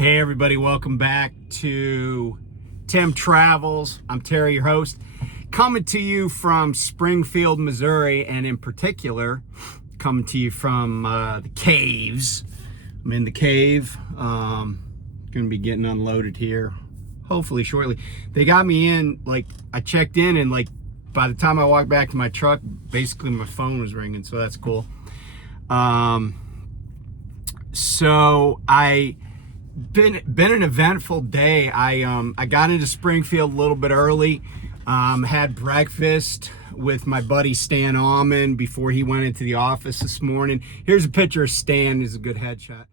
Hey everybody, welcome back to Tim Travels. I'm Terry, your host, coming to you from Springfield, Missouri, and in particular, coming to you from the caves. I'm in the cave. Going to be getting unloaded here, hopefully shortly. They got me in, I checked in, and by the time I walked back to my truck, basically my phone was ringing, so that's cool. So I been an eventful day. I got into Springfield a little bit early, had breakfast with my buddy Stan Allman before he went into the office this morning. Here's a picture of Stan. Is a good headshot.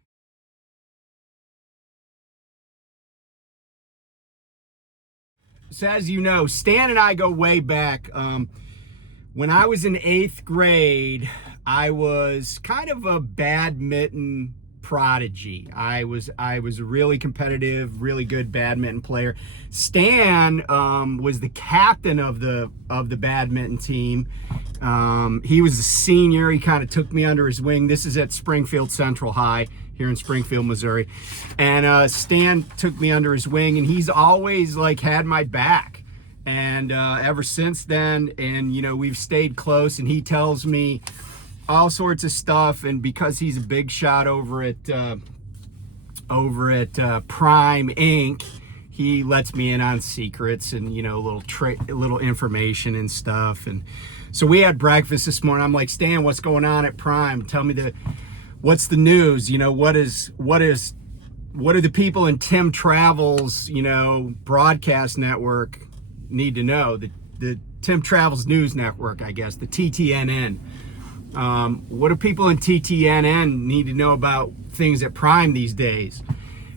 So as you know, Stan and I go way back. When I was in 8th grade, I was kind of a badminton prodigy. I was a really competitive, really good badminton player. Stan was the captain of the badminton team. He was a senior. He kind of took me under his wing. This is at Springfield Central High here in Springfield, Missouri. And Stan took me under his wing, and he's always had my back. And ever since then, and we've stayed close, and he tells me all sorts of stuff. And because he's a big shot over at Prime Inc., he lets me in on secrets and little information and stuff. And so we had breakfast this morning. I'm like, Stan, what's going on at Prime? Tell me what's the news? What do the people in Tim Travels broadcast network need to know? The Tim Travels News Network, I guess, the TTNN. What do people in TTNN need to know about things at Prime these days?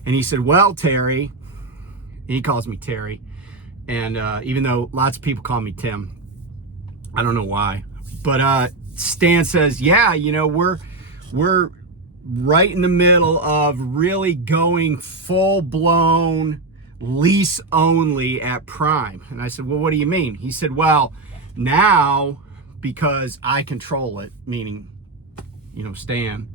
And he said, well, Terry, and he calls me Terry, and even though lots of people call me Tim, I don't know why, but Stan says, yeah, we're right in the middle of really going full-blown lease only at Prime. And I said, well, what do you mean? He said, well, now, because I control it, meaning, Stan,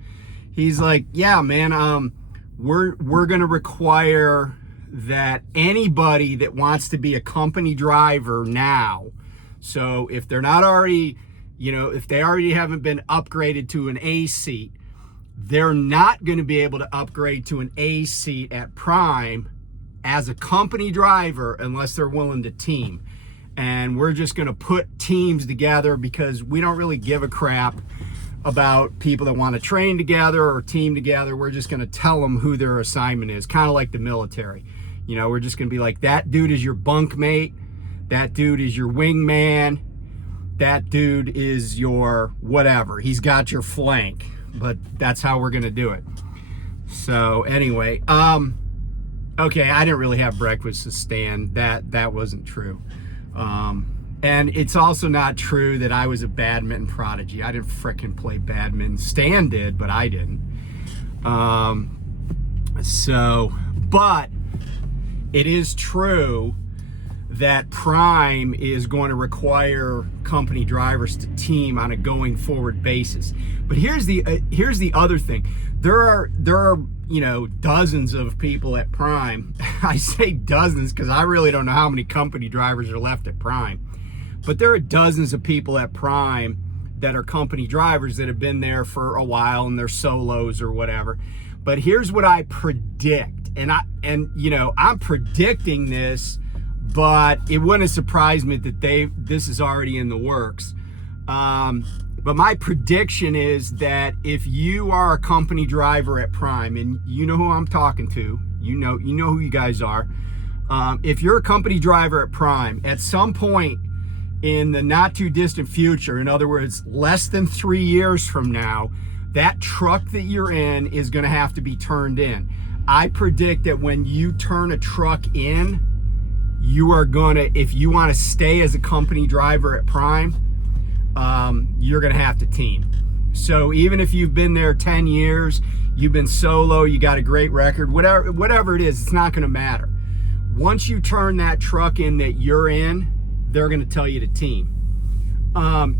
he's like, yeah, man, we're going to require that anybody that wants to be a company driver now, so if they're not already, if they already haven't been upgraded to an A seat, they're not going to be able to upgrade to an A seat at Prime as a company driver unless they're willing to team. And we're just going to put teams together because we don't really give a crap about people that want to train together or team together. We're just going to tell them who their assignment is, kind of like the military. We're just going to be like, that dude is your bunkmate, that dude is your wingman, that dude is your whatever. He's got your flank, but that's how we're going to do it. So anyway, okay, I didn't really have breakfast with Stan. That wasn't true. And it's also not true that I was a badminton prodigy. I didn't frickin' play badminton. Stan did, but I didn't. But it is true that Prime is going to require company drivers to team on a going forward basis. But here's the other thing. There are dozens of people at Prime. I say dozens because I really don't know how many company drivers are left at Prime. But there are dozens of people at Prime that are company drivers that have been there for a while and they're solos or whatever. But here's what I predict. And I'm predicting this, but it wouldn't surprise me that this is already in the works. But my prediction is that if you are a company driver at Prime, and you know who I'm talking to, you know who you guys are. If you're a company driver at Prime, at some point in the not too distant future, in other words, less than 3 years from now, that truck that you're in is going to have to be turned in. I predict that when you turn a truck in, you are going to, if you want to stay as a company driver at Prime, you're going to have to team. So even if you've been there 10 years, you've been solo, you got a great record, whatever it is, it's not going to matter. Once you turn that truck in that you're in, they're going to tell you to team.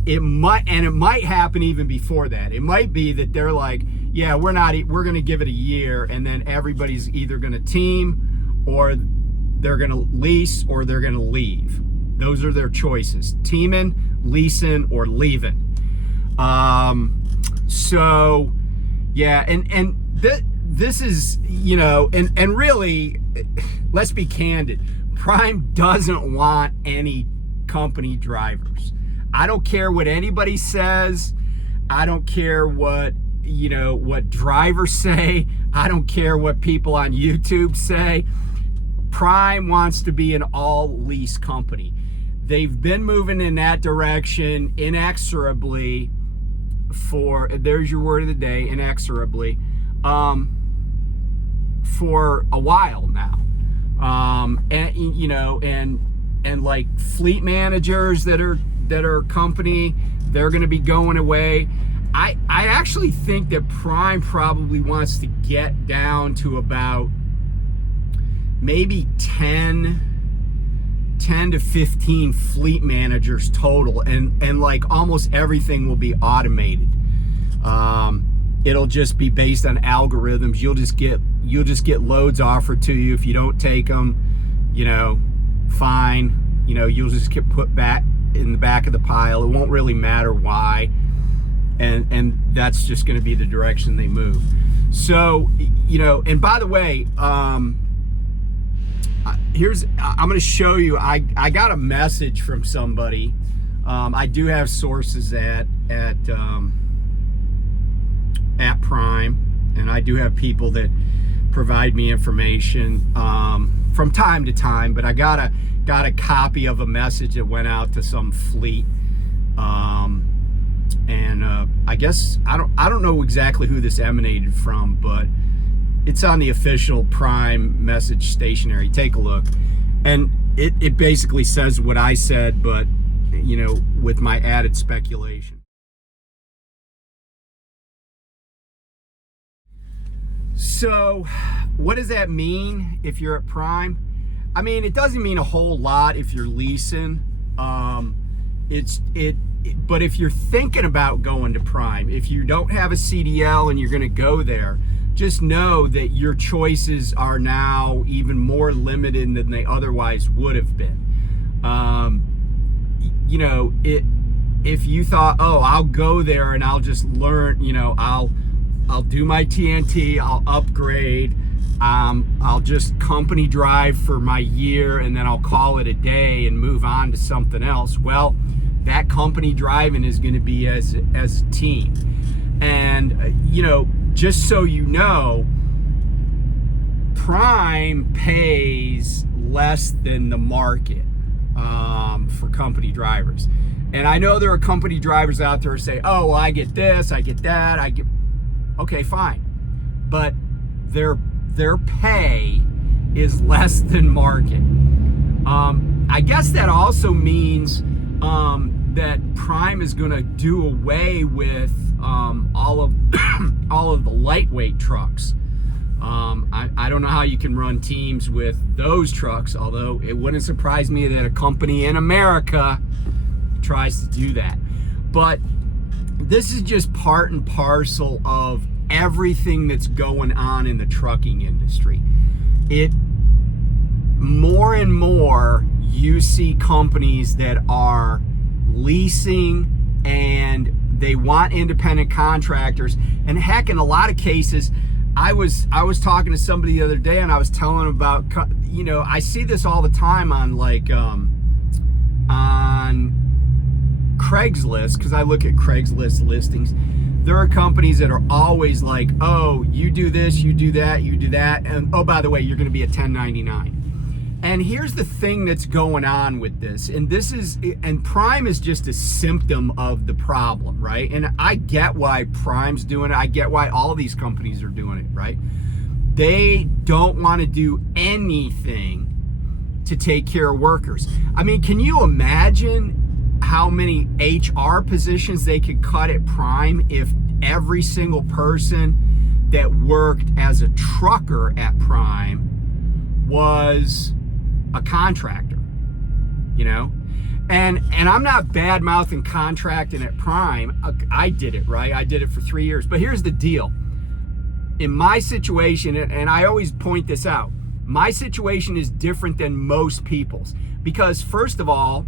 It might happen even before that. It might be that they're like, yeah, we're going to give it a year, and then everybody's either going to team, or they're going to lease, or they're going to leave. Those are their choices: teaming, leasing, or leaving. So yeah, and this is, you know, and really, let's be candid, Prime doesn't want any company drivers. I don't care what anybody says. I don't care what, you know, what drivers say. I don't care what people on YouTube say. Prime wants to be an all lease company. They've been moving in that direction inexorably for, there's your word of the day, inexorably, for a while now. And you know, and like fleet managers that are company, they're going to be going away. I actually think that Prime probably wants to get down to about maybe 10 to 15 fleet managers total, and like almost everything will be automated. It'll just be based on algorithms. You'll just get loads offered to you. If you don't take them, you know, fine. You know, you'll just get put back in the back of the pile. It won't really matter why. And that's just going to be the direction they move. So, you know, and by the way, I'm going to show you, I got a message from somebody. I do have sources at Prime, and I do have people that provide me information from time to time, but I got a copy of a message that went out to some fleet, and I guess I don't know exactly who this emanated from, but it's on the official Prime message stationery. Take a look, and it basically says what I said, but, you know, with my added speculation. So what does that mean if you're at Prime? I mean, it doesn't mean a whole lot if you're leasing. But if you're thinking about going to Prime, if you don't have a CDL and you're going to go there, just know that your choices are now even more limited than they otherwise would have been. You know, if you thought, oh, I'll go there and I'll just learn, you know, I'll do my TNT, I'll upgrade, I'll just company drive for my year, and then I'll call it a day and move on to something else. Well, that company driving is going to be as a team. And, you know, just so you know, Prime pays less than the market for company drivers. And I know there are company drivers out there who say, oh, well, I get this, I get that, I get... Okay, fine. But their pay is less than market. I guess that also means that Prime is going to do away with all of the lightweight trucks. I don't know how you can run teams with those trucks, although it wouldn't surprise me that a company in America tries to do that. But this is just part and parcel of everything that's going on in the trucking industry. More and more you see companies that are leasing, and they want independent contractors. And heck, in a lot of cases, I was talking to somebody the other day, and I was telling them about, you know, I see this all the time on like on Craigslist, because I look at Craigslist listings. There are companies that are always like, oh, you do this, you do that, you do that, and oh, by the way, you're going to be a 1099. And here's the thing that's going on with this, and Prime is just a symptom of the problem, right? And I get why Prime's doing it. I get why all these companies are doing it, right? They don't want to do anything to take care of workers. I mean, can you imagine how many HR positions they could cut at Prime if every single person that worked as a trucker at Prime was a contractor, you know? And I'm not bad mouthing contracting at Prime. I did it, right? I did it for 3 years. But here's the deal. in my situation, and I always point this out, my situation is different than most people's, because first of all,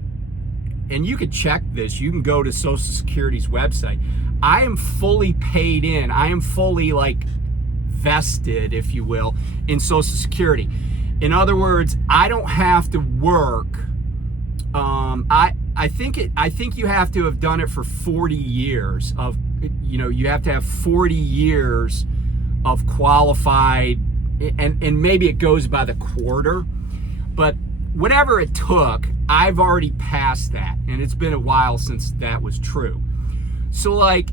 and you could check this, you can go to Social Security's website, I am fully paid in, I am fully like vested, if you will, in Social Security. In other words, I don't have to work. I think you have to have done it for 40 years of, you have to have 40 years of qualified, and maybe it goes by the quarter, but whatever it took, I've already passed that, and it's been a while since that was true. So like,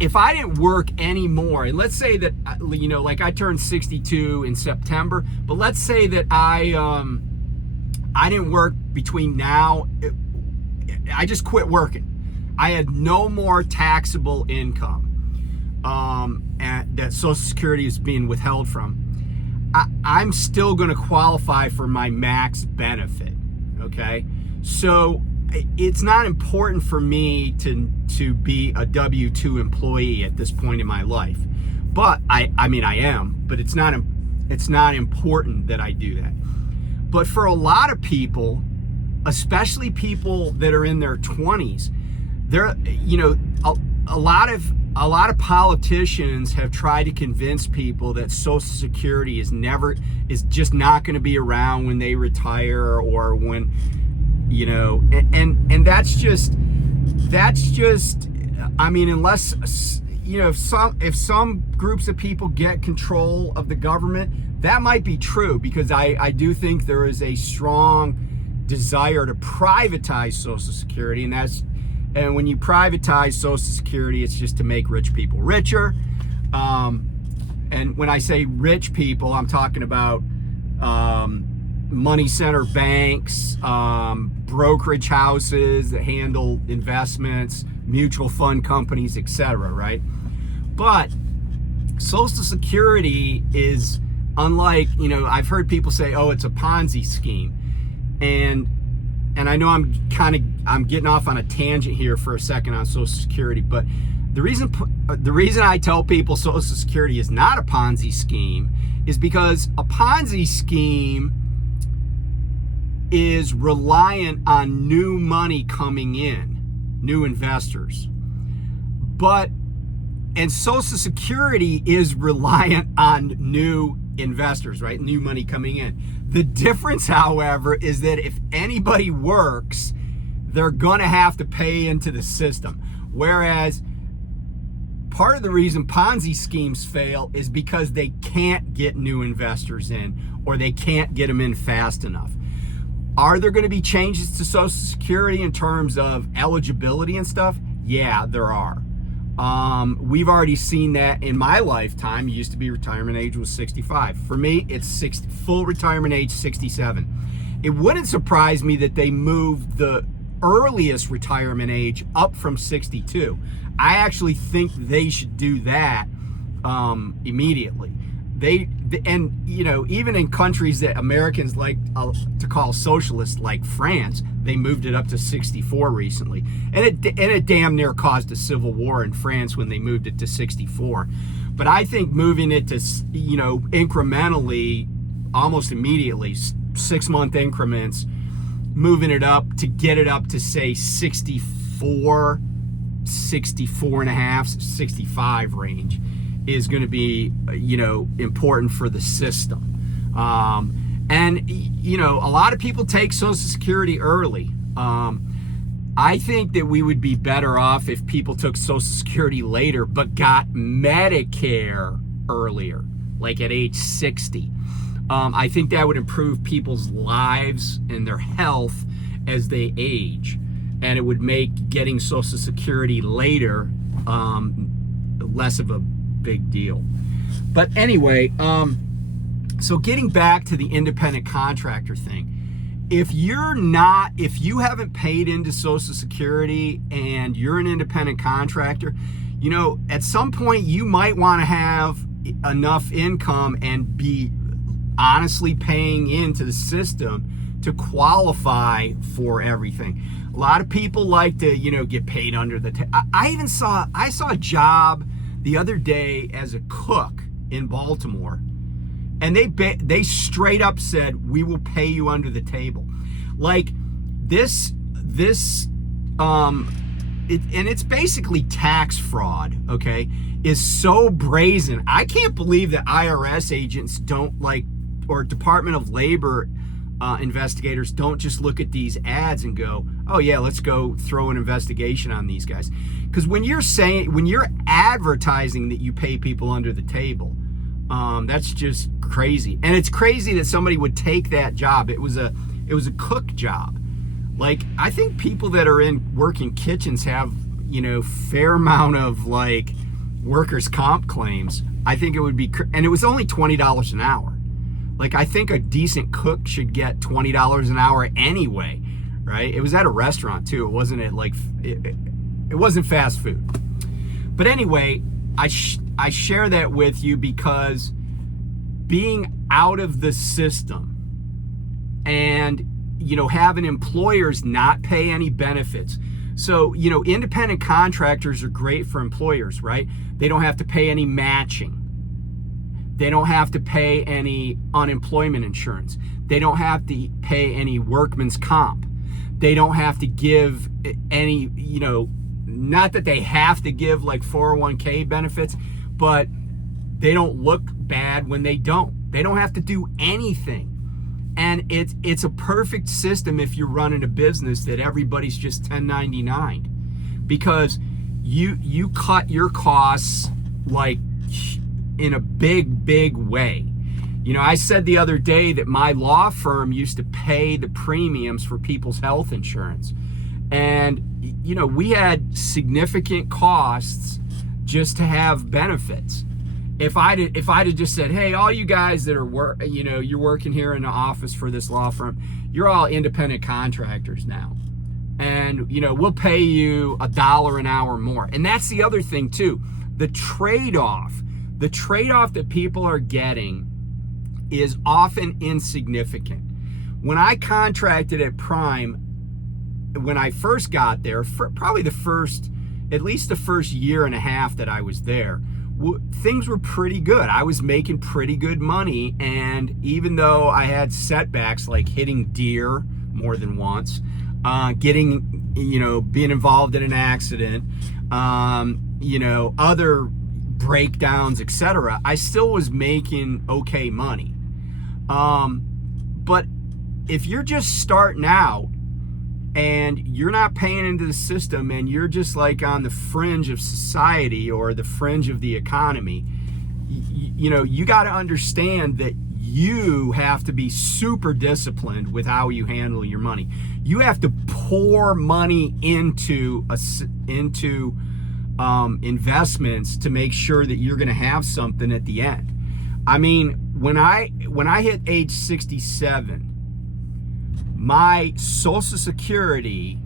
if I didn't work anymore, and let's say that, like I turned 62 in September, but let's say that I didn't work between now, I just quit working. I had no more taxable income and that Social Security is being withheld from. I'm still going to qualify for my max benefit, okay? So it's not important for me to be a W-2 employee at this point in my life. But I am, but it's not important that I do that. But for a lot of people, especially people that are in their 20s, a lot of politicians have tried to convince people that Social Security is just not going to be around when they retire, or when, and that's just, unless, if some groups of people get control of the government, that might be true, because I do think there is a strong desire to privatize Social Security, and when you privatize Social Security, it's just to make rich people richer. And when I say rich people, I'm talking about money center banks, brokerage houses that handle investments, mutual fund companies, etc., right? But Social Security is unlike, I've heard people say, oh, it's a Ponzi scheme. And I know I'm getting off on a tangent here for a second on Social Security, but the reason I tell people Social Security is not a Ponzi scheme is because a Ponzi scheme is reliant on new money coming in, new investors. And Social Security is reliant on new investors, right? New money coming in. The difference, however, is that if anybody works, they're gonna have to pay into the system. Whereas part of the reason Ponzi schemes fail is because they can't get new investors in, or they can't get them in fast enough. Are there going to be changes to Social Security in terms of eligibility and stuff? Yeah, there are. We've already seen that in my lifetime. It used to be retirement age was 65. For me, it's full retirement age 67. It wouldn't surprise me that they moved the earliest retirement age up from 62. I actually think they should do that immediately. Even in countries that Americans like to call socialist, like France, they moved it up to 64 recently, and it damn near caused a civil war in France when they moved it to 64. But I think moving it to incrementally, almost immediately, 6-month increments, moving it up to get it up to say 64 and a half, 65 range is going to be, important for the system. And a lot of people take Social Security early. I think that we would be better off if people took Social Security later, but got Medicare earlier, like at age 60. I think that would improve people's lives and their health as they age. And it would make getting Social Security later less of a big deal. But anyway, so getting back to the independent contractor thing, if you haven't paid into Social Security and you're an independent contractor, at some point you might want to have enough income and be honestly paying into the system to qualify for everything. A lot of people like to, get paid under the I saw a job the other day as a cook in Baltimore, and they straight up said, we will pay you under the table. Like and it's basically tax fraud, okay, is so brazen. I can't believe that IRS agents don't or Department of Labor investigators don't just look at these ads and go, oh yeah, let's go throw an investigation on these guys. Because when you're advertising that you pay people under the table, that's just crazy. And it's crazy that somebody would take that job. It was a cook job. Like, I think people that are working kitchens have, fair amount of workers' comp claims. I think it would be, and it was only $20 an hour. Like, I think a decent cook should get $20 an hour anyway, right? It was at a restaurant too. It wasn't it wasn't fast food. But anyway, I share that with you because being out of the system and having employers not pay any benefits. So, independent contractors are great for employers, right? They don't have to pay any matching. They don't have to pay any unemployment insurance. They don't have to pay any workman's comp. They don't have to give any, not that they have to give 401k benefits, but they don't look bad when they don't. They don't have to do anything. And it's a perfect system if you're running a business that everybody's just 1099, because you cut your costs in a big way. I said the other day that my law firm used to pay the premiums for people's health insurance, and we had significant costs just to have benefits. If I'd have just said, hey, all you guys that are you're working here in the office for this law firm, you're all independent contractors now, and we'll pay you $1 an hour more. And that's the other thing too. The trade-off that people are getting is often insignificant. When I contracted at Prime, when I first got there, for probably at least the first year and a half that I was there, things were pretty good. I was making pretty good money, and even though I had setbacks like hitting deer more than once, being involved in an accident, other breakdowns, etc., I still was making okay money. But if you're just starting out and you're not paying into the system and you're just on the fringe of society or the fringe of the economy, you got to understand that you have to be super disciplined with how you handle your money. You have to pour money into investments to make sure that you're going to have something at the end. I mean, when I hit age 67, my Social Security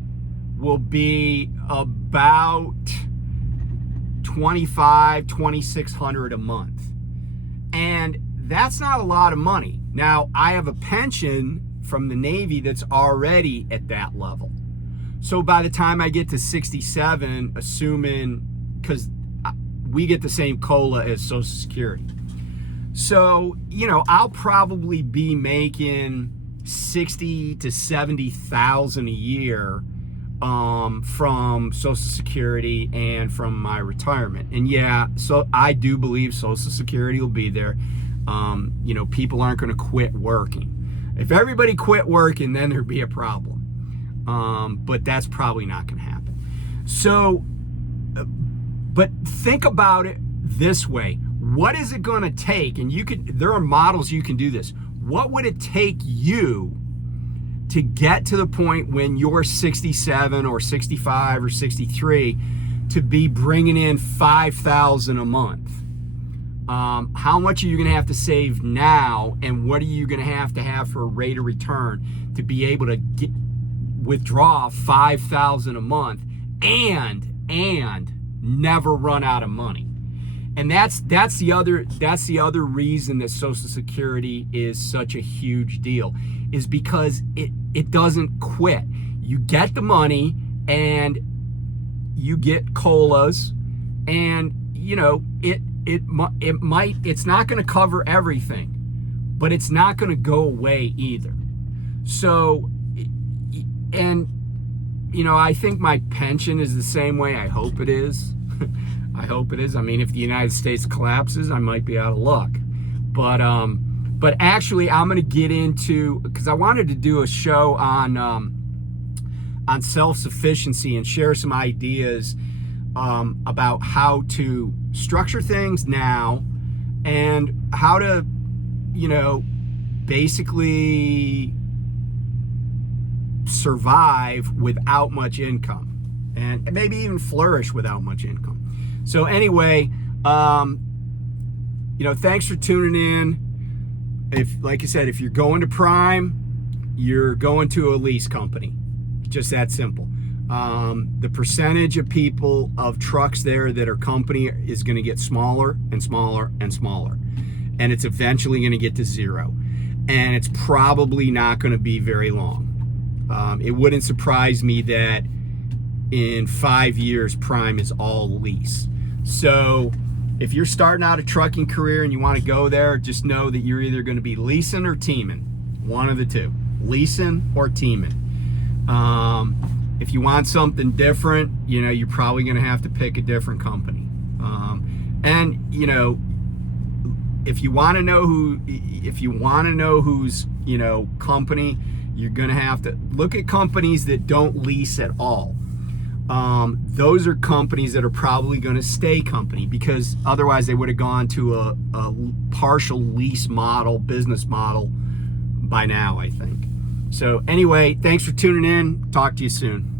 will be about $2,600 a month. And that's not a lot of money. Now, I have a pension from the Navy that's already at that level. So by the time I get to 67, assuming, because we get the same COLA as Social Security. So, I'll probably be making $60,000 to $70,000 a year from Social Security and from my retirement. And yeah, so I do believe Social Security will be there. People aren't going to quit working. If everybody quit working, then there'd be a problem. But that's probably not going to happen. So, but think about it this way. What is it going to take? And there are models you can do this. What would it take you to get to the point when you're 67 or 65 or 63 to be bringing in $5,000 a month? How much are you going to have to save now, and what are you going to have for a rate of return to be able to withdraw $5,000 a month and never run out of money? And that's the other reason that Social Security is such a huge deal, is because it doesn't quit. You get the money and you get COLAs, and it's not going to cover everything, but it's not going to go away either. So, and I think my pension is the same way. I hope it is. I hope it is. I mean, if the United States collapses, I might be out of luck. But actually, I'm going to get into, because I wanted to do a show on self-sufficiency and share some ideas about how to structure things now and how to, basically survive without much income and maybe even flourish without much income. So anyway, thanks for tuning in. Like I said, if you're going to Prime, you're going to a lease company. Just that simple. The percentage of people of trucks there that are company is going to get smaller and smaller and smaller. And it's eventually going to get to zero. And it's probably not going to be very long. It wouldn't surprise me that in 5 years, Prime is all lease. So if you're starting out a trucking career and you want to go there, just know that you're either going to be leasing or teaming. One of the two. Leasing or teaming. If you want something different, you're probably going to have to pick a different company. If you want to know who's company, you're going to have to look at companies that don't lease at all. Those are companies that are probably going to stay company, because otherwise they would have gone to a partial lease model, business model by now, I think. So anyway, thanks for tuning in. Talk to you soon.